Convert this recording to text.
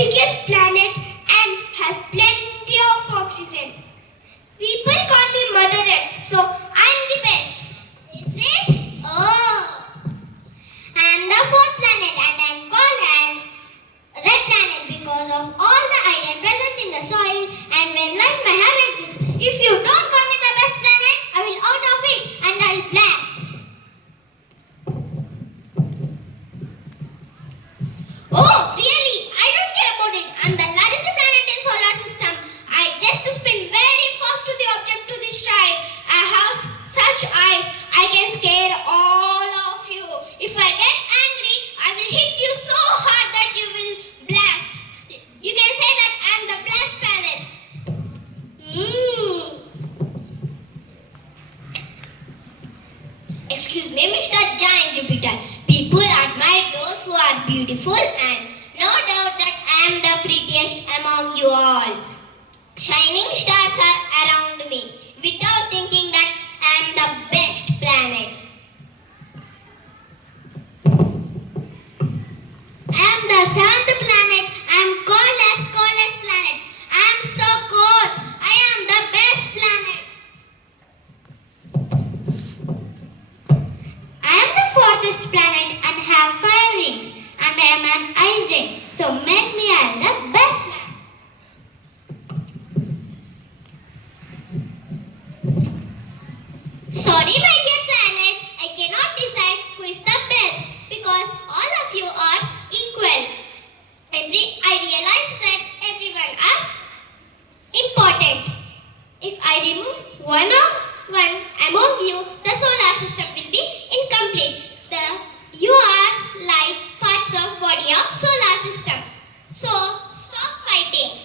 biggest planet and has plenty of oxygen. People call me Mother Earth, so I'm the best. Is it? Oh. I'm the fourth planet and I'm called as Red Planet because of all the iron present in the soil and where life may have exists. If you don't call me the best planet, I will out of it and I'll blast. Oh, really? I don't care about it. I'm the largest planet in solar system. I just spin very fast to the object to the stride. I have such eyes. I can scare all of you. If I get angry, I will hit you so hard that you will blast. You can say that I'm the blast planet. Excuse me, Mr. Giant Jupiter. People admire those who are beautiful and no doubt that I am the prettiest among you all. Shining stars are around me without thinking that I am the best planet. I am the seventh planet. I am coldest planet. I am so cold. I am the best planet. I am the farthest planet and have 5 rings and I am an ice ring. So make me as the best planet. Sorry my dear planets, I cannot decide who is the best because all of you are equal. I realize that everyone are important. If I remove one among you, the solar system will be incomplete. You are like parts of body of solar system. So stop fighting.